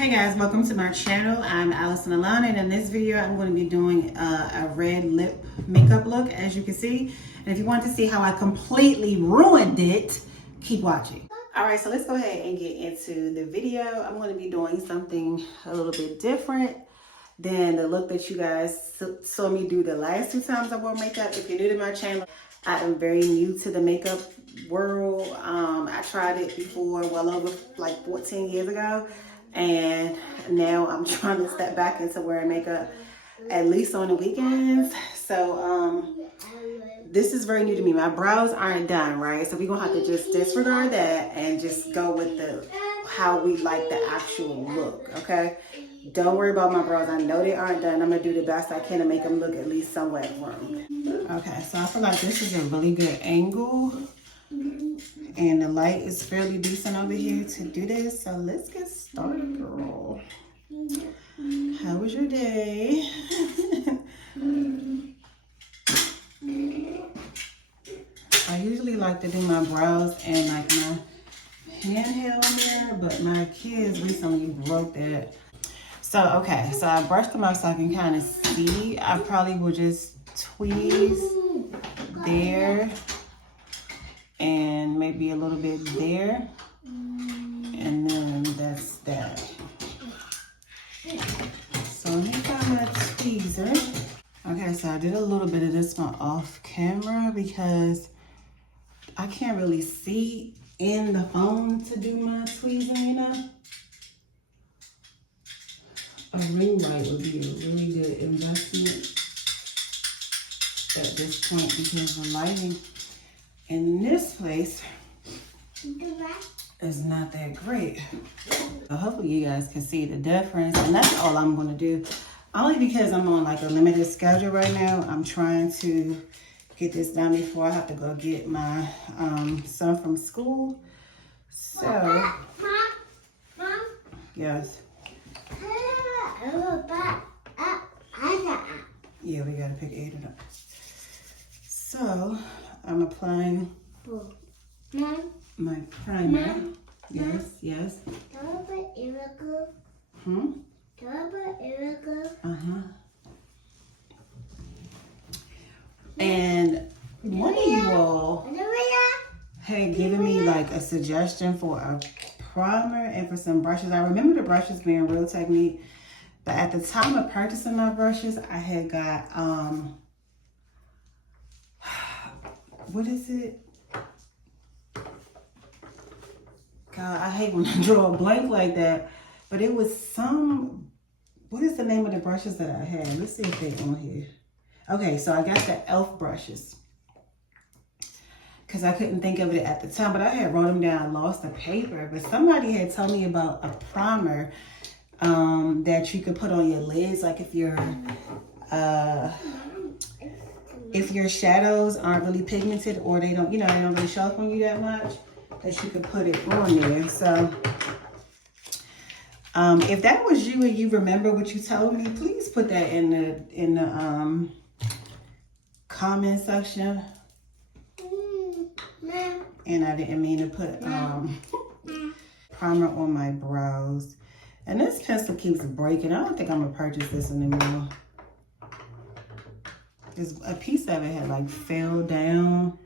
Hey guys, welcome to my channel. I'm AllisonAlanna, and in this video I'm going to be doing a red lip makeup look, as you can see. And if you want to see how I completely ruined it, keep watching. Alright, so let's go ahead and get into the video. I'm going to be doing something a little bit different than the look that you guys saw me do the last two times I wore makeup. If you're new to my channel, I am very new to the makeup world. I tried it before, well over like 14 years ago. And now I'm trying to step back into wearing makeup at least on the weekends. So this is very new to me. My brows aren't done, right? So we're gonna have to just disregard that and just go with the how we like the actual look, okay? Don't worry about my brows. I know they aren't done. I'm gonna do the best I can to make them look at least somewhat groomed. Okay, so I feel like this is a really good angle. And the light is fairly decent over here to do this. So let's get started, girl. How was your day? I usually like to do my brows and like my handheld mirror, but my kids recently broke that. So, okay, so I brushed them up so I can kind of see. I probably will just tweeze there. And maybe a little bit there, and then that's that. So let me find my tweezer. Okay, so I did a little bit of this one off camera because I can't really see in the phone to do my tweezing, you know? A ring light would be a really good investment at this point because the lighting in this place is not that great. So hopefully you guys can see the difference, and that's all I'm gonna do. Only because I'm on like a limited schedule right now. I'm trying to get this done before I have to go get my son from school. So, Mom? yes. Yeah, we gotta pick Aiden up. So, I'm applying my primer. Mom? Yes. And one of you all had given me like a suggestion for a primer and for some brushes. I remember the brushes being Real Technique, but at the time of purchasing my brushes, I had got what is it? God, I hate when I draw a blank like that. But it was some, what is the name of the brushes that I had? Let's see if they're on here. Okay, so I got the e.l.f. brushes. Because I couldn't think of it at the time, but I had wrote them down, lost the paper. But somebody had told me about a primer that you could put on your lids. Like if your shadows aren't really pigmented or they don't, they don't really show up on you that much, that you could put it on there. So if that was you and you remember what you told me, please put that in the comment section. And I didn't mean to put primer on my brows. And this pencil keeps breaking. I don't think I'm gonna purchase this anymore. A piece of it had like fell down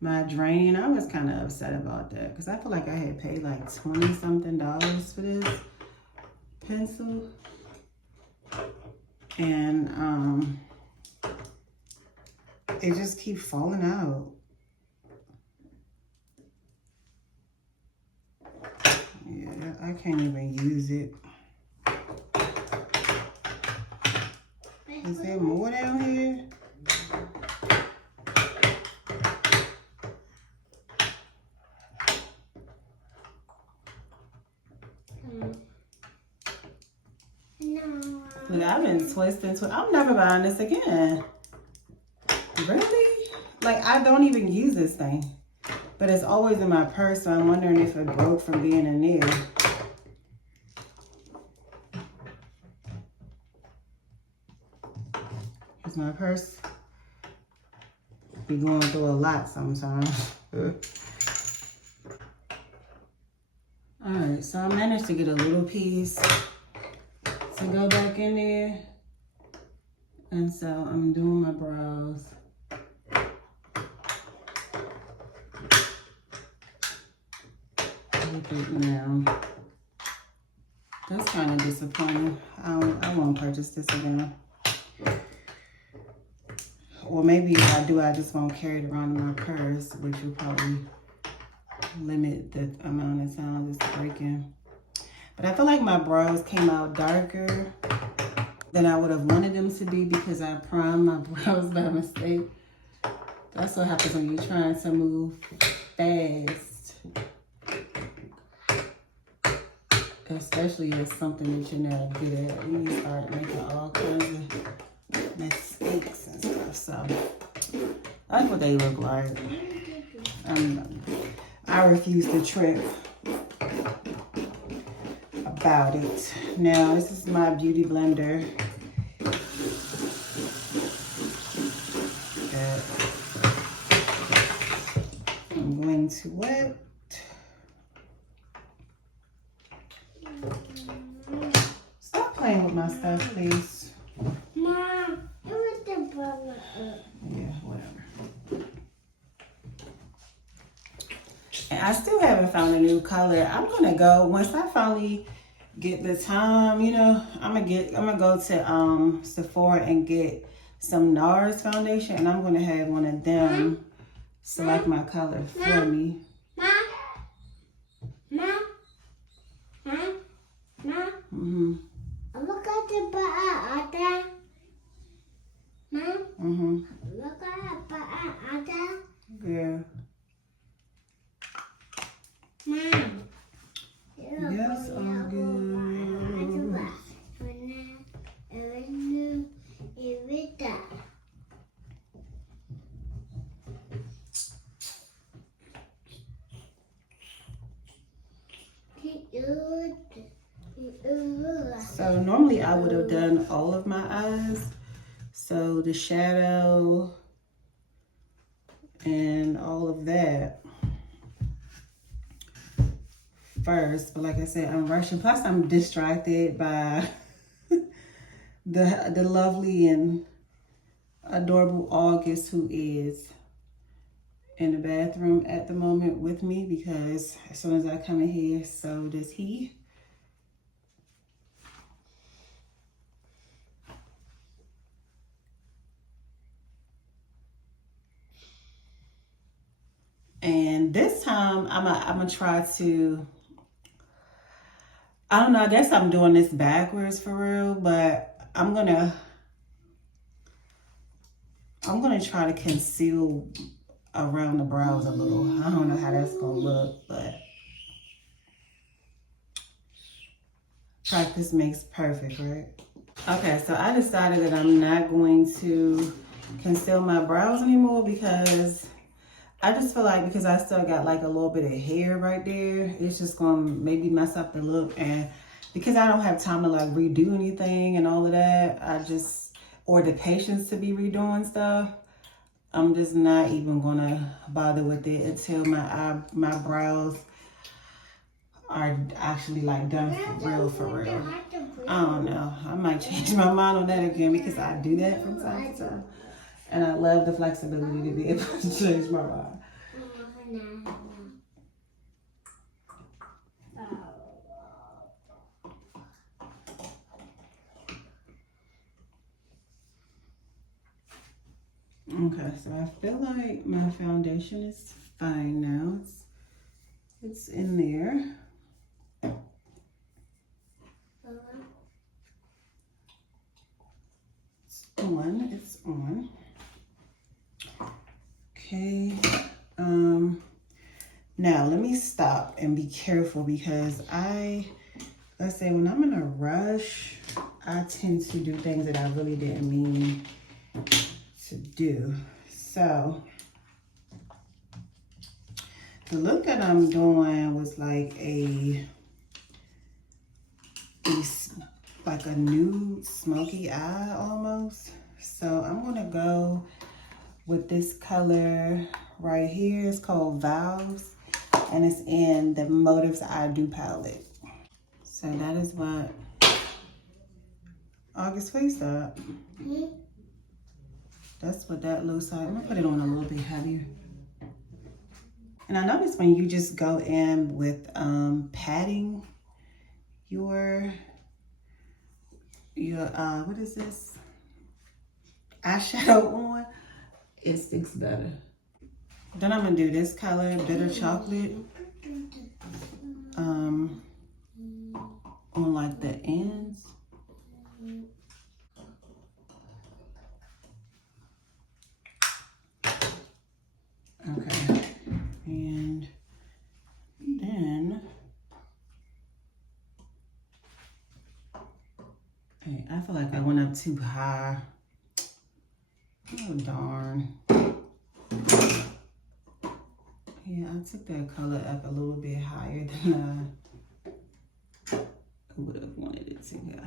my drain. I was kind of upset about that because I feel like I had paid like $20 something for this pencil. And it just keeps falling out. Yeah, I can't even use it. Is there more down here? No. Look, I've been twisting. I'm never buying this again. Really? Like, I don't even use this thing. But it's always in my purse, so I'm wondering if it broke from being in there. Because my purse be going through a lot sometimes. Alright, right, so I managed to get a little piece to go back in there. And so I'm doing my brows. Look at now. That's kind of disappointing. I won't purchase this again. Or maybe if I do, I just won't carry it around in my purse, which will probably limit the amount of times it's breaking. But I feel like my brows came out darker than I would have wanted them to be because I primed my brows by mistake. That's what happens when you're trying to move fast. Especially if something that you're not good at. You start making all kinds of mistakes and stuff. So that's what they look like. I refuse to trip about it. Now this is my beauty blender. That I'm going to wet. Stop playing with my stuff, please. Mom, it was the brother. Yeah, whatever. And I still haven't found a new color. I'm gonna go once I finally get the time. You know, I'm gonna go to Sephora and get some NARS foundation, and I'm gonna have one of them select my color for me. Look at the button, Mom. Look at the button, Yeah. Mom. Yes, I'm good. So normally I would have done all of my eyes. So the shadow and all of that first. But like I said, I'm rushing. Plus I'm distracted by the lovely and adorable August, who is in the bathroom at the moment with me, because as soon as I come in here, so does he. And this time I'm gonna try to, I don't know, I guess I'm doing this backwards for real, but I'm gonna try to conceal around the brows a little. I don't know how that's gonna look, but practice makes perfect, right? Okay, so I decided that I'm not going to conceal my brows anymore because I just feel like because I still got like a little bit of hair right there, it's just gonna maybe mess up the look. And because I don't have time to like redo anything and all of that, or the patience to be redoing stuff, I'm just not even gonna bother with it until my brows are actually like done for real. I don't know. I might change my mind on that again because I do that from time to time. And I love the flexibility to be able to change my mind. Okay, so I feel like my foundation is fine now. It's in there. It's on. Okay. Now let me stop and be careful because let's say when I'm in a rush, I tend to do things that I really didn't mean to do. So the look that I'm doing was like a nude smoky eye almost. So I'm gonna go with this color right here. It's called Vows, and it's in the Motives I Do palette. So that is what August face up. That's what that looks like. I'm gonna put it on a little bit heavier. And I noticed when you just go in with patting your what is this? Eyeshadow on, it sticks better. Then I'm gonna do this color, bitter chocolate, on like the ends. Okay, and then hey, I feel like I went up too high. Oh darn. Yeah, I took that color up a little bit higher than I would have wanted it to go.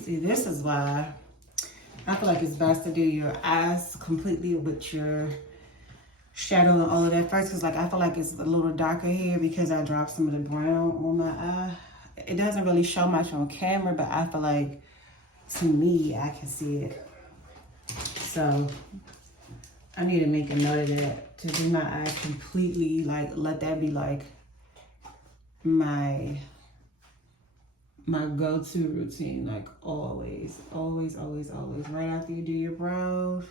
See, this is why I feel like it's best to do your eyes completely with your shadow and all of that first, because like I feel like it's a little darker here because I dropped some of the brown on my eye. It doesn't really show much on camera, but I feel like to me I can see it. So I need to make a note of that, to do my eyes completely, like let that be like my go-to routine, like always. Right after you do your brows,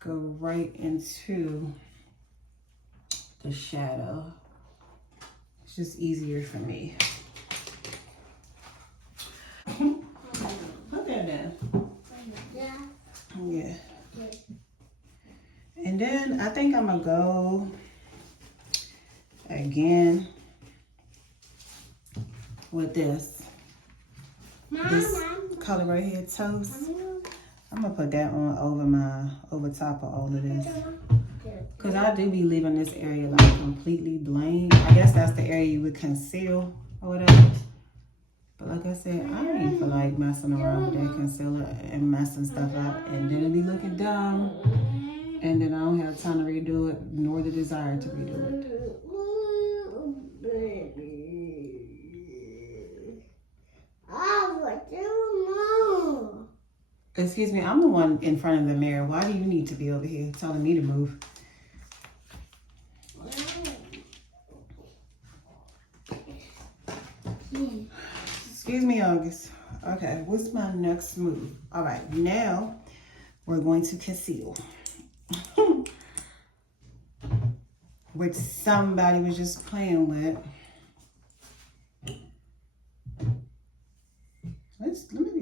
go right into the shadow. It's just easier for me. Put that down. Yeah. And then I think I'm gonna go again with this color right here, Toast. I'm gonna put that on over top of all of this, because I do be leaving this area like completely blank. I guess that's the area you would conceal or whatever. But like I said, I don't even feel like messing around with that concealer and messing stuff up, and then it be looking dumb, and then I don't have time to redo it, nor the desire to redo it. Excuse me, I'm the one in front of the mirror. Why do you need to be over here telling me to move? Excuse me, August. Okay, what's my next move? All right, now we're going to conceal. Which somebody was just playing with.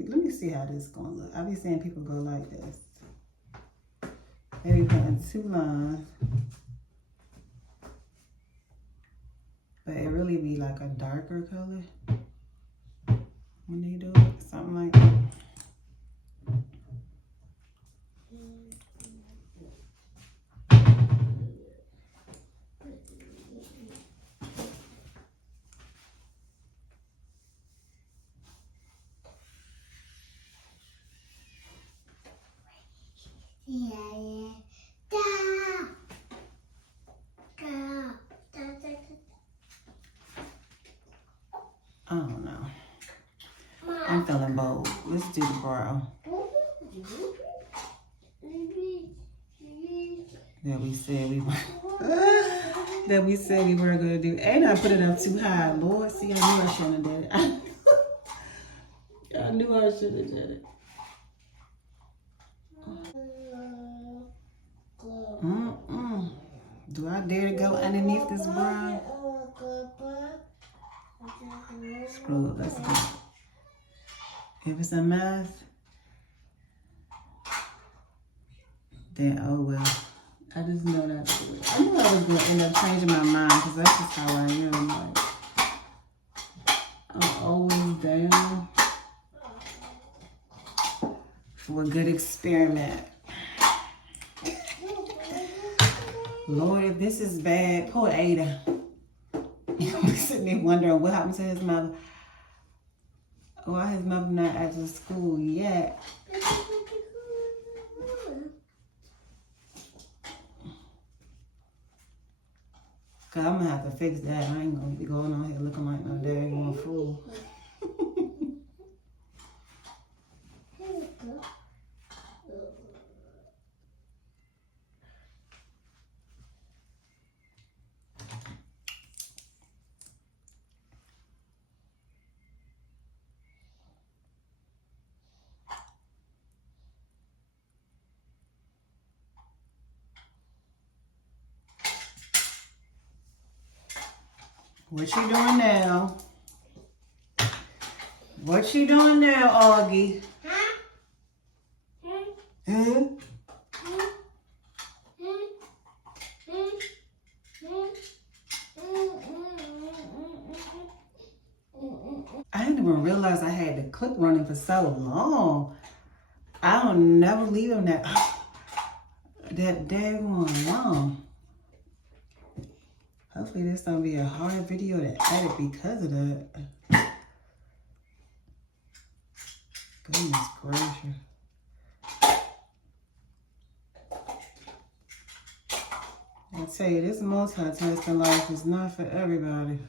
Let me see how this is gonna look. I be seeing people go like this. They be putting 2 lines, but it really be like a darker color when they do it, something like that. I don't know. I'm feeling bold. Let's do the brow that we said we were gonna do. And I put it up too high. Lord, see, I knew I shouldn't have did it. I knew I shouldn't have did it. Do I dare to go underneath this brow? Screw it, let's go. If it's a mess, then oh well. I just know not to do it. I knew I was going to end up changing my mind, because that's just how I am. Like, I'm always down for a good experiment. Lord, if this is bad, poor Ada. I'm sitting there wondering what happened to his mother. Why his mother not at the school yet? Cause I'm gonna have to fix that. I ain't gonna be going on here looking like no daggone fool. What you doing now? What you doing now, Augie? Huh? I didn't even realize I had the clip running for so long. I don't never leave him that daggone long. Hopefully this don't be a hard video to edit because of that. Goodness gracious. I tell you, this multitasking life is not for everybody.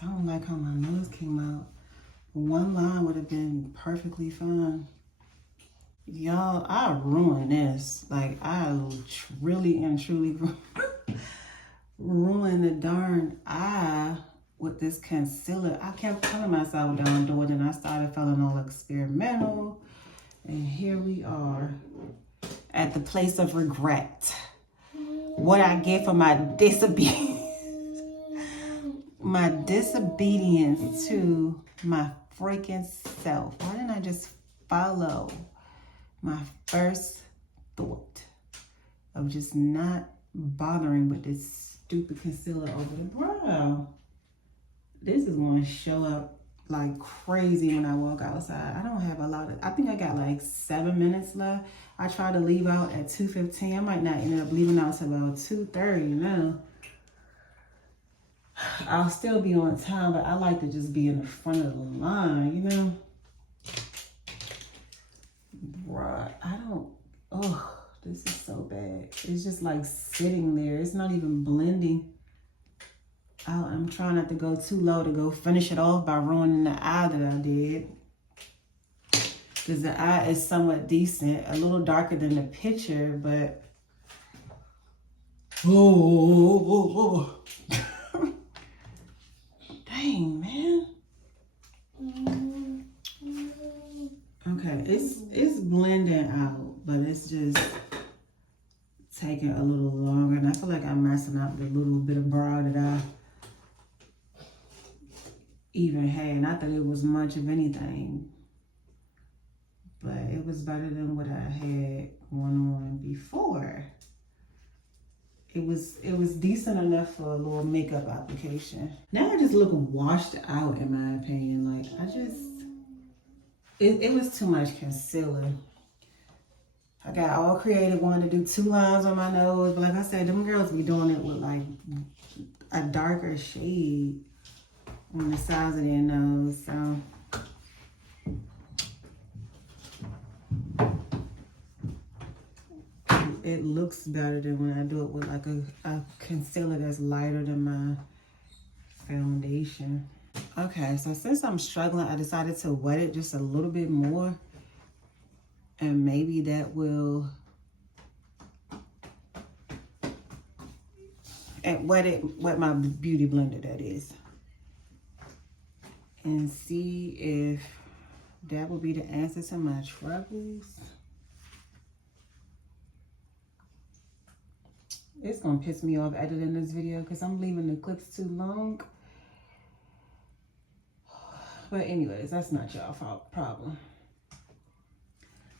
I don't like how my nose came out. One line would have been perfectly fine. Y'all, I ruined this. Like, I really and truly ruined the darn eye with this concealer. I kept telling myself don't do it, and I started feeling all experimental. And here we are at the place of regret. What I get for my disobedience. My disobedience to my freaking self. Why didn't I just follow my first thought of just not bothering with this stupid concealer over the brow? This is going to show up like crazy when I walk outside. I don't have a lot of, I think I got like 7 minutes left. I tried to leave out at 2:15. I might not end up leaving out until about 2:30 now. I'll still be on time, but I like to just be in the front of the line, you know? Bruh, I don't, oh, this is so bad. It's just like sitting there. It's not even blending out. I'm trying not to go too low to go finish it off by ruining the eye that I did. Because the eye is somewhat decent, a little darker than the picture, but, oh. Dang, man. Okay, it's blending out, but it's just taking a little longer. And I feel like I'm messing up the little bit of brow that I even had. Not that it was much of anything, but it was better than what I had going on before. It was decent enough for a little makeup application. Now I just look washed out, in my opinion. Like, it was too much concealer. I got all creative, wanted to do 2 lines on my nose, but like I said, them girls be doing it with like a darker shade on the sides of their nose, so. It looks better than when I do it with like a concealer that's lighter than my foundation. Okay, so since I'm struggling, I decided to wet it just a little bit more. And maybe that will wet my beauty blender, that is. And see if that will be the answer to my troubles. It's gonna piss me off editing this video because I'm leaving the clips too long. But anyways, that's not y'all fault problem.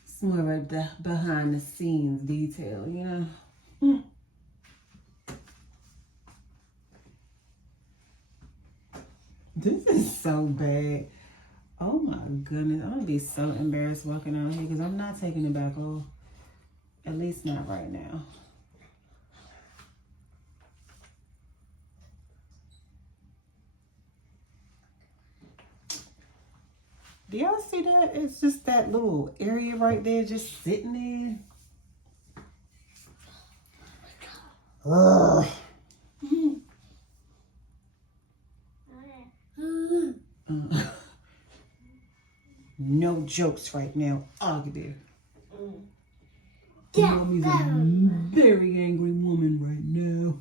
It's more of the behind the scenes detail, you know? This is so bad. Oh my goodness. I'm gonna be so embarrassed walking out here because I'm not taking it back off. At least not right now. Do y'all see that? It's just that little area right there just sitting there. Ugh. No jokes right now, Agabir. Mommy's a very angry woman right now.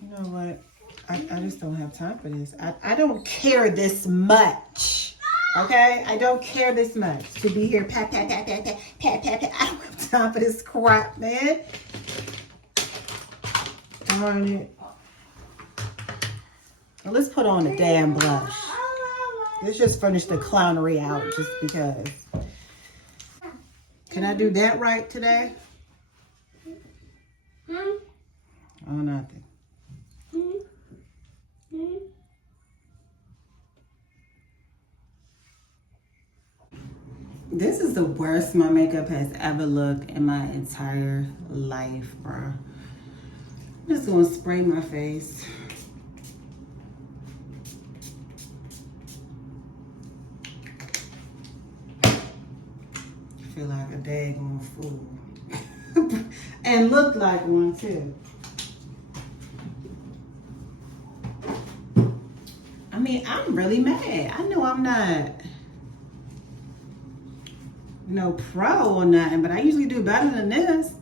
You know what? I just don't have time for this. I don't care this much. Okay? I don't care this much to be here pat, pat, pat, pat, pat, pat, pat, pat. I don't have time for this crap, man. Darn it. Well, let's put on the damn blush. Let's just finish the clownery out just because. Can I do that right today? Oh, nothing. This is the worst my makeup has ever looked in my entire life, bro. I'm just gonna spray my face. I feel like a daggone fool. And look like one too. I mean, I'm really mad. I know I'm not no pro or nothing, but I usually do better than this.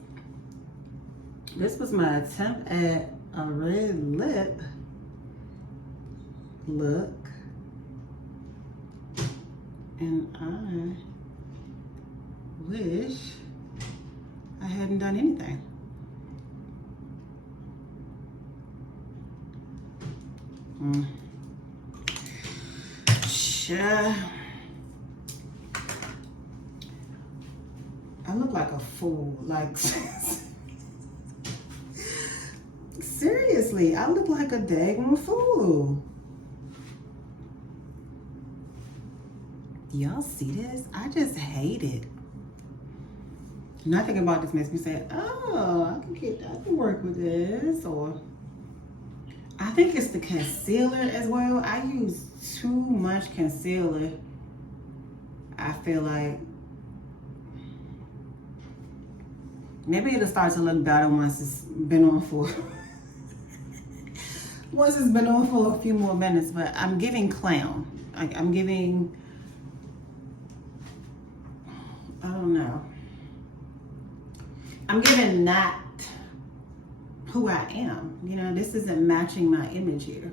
This was my attempt at a red lip look. And I wish I hadn't done anything. Sure. I look like a fool. Like, seriously, I look like a daggone fool. Y'all see this? I just hate it. Nothing about this makes me say, oh, I can work with this. Or I think it's the concealer as well. I use too much concealer. I feel like maybe it'll start to look better once it's been on for once it's been on for a few more minutes. But I'm giving clown. Like I'm giving, I don't know. I'm giving not who I am. You know, this isn't matching my image here.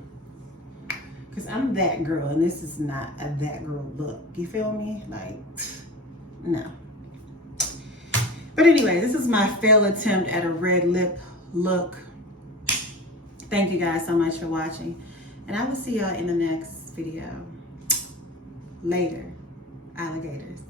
Because I'm that girl and this is not a that girl look. You feel me? Like, no. But anyway, this is my failed attempt at a red lip look. Thank you guys so much for watching. And I will see y'all in the next video. Later, alligators.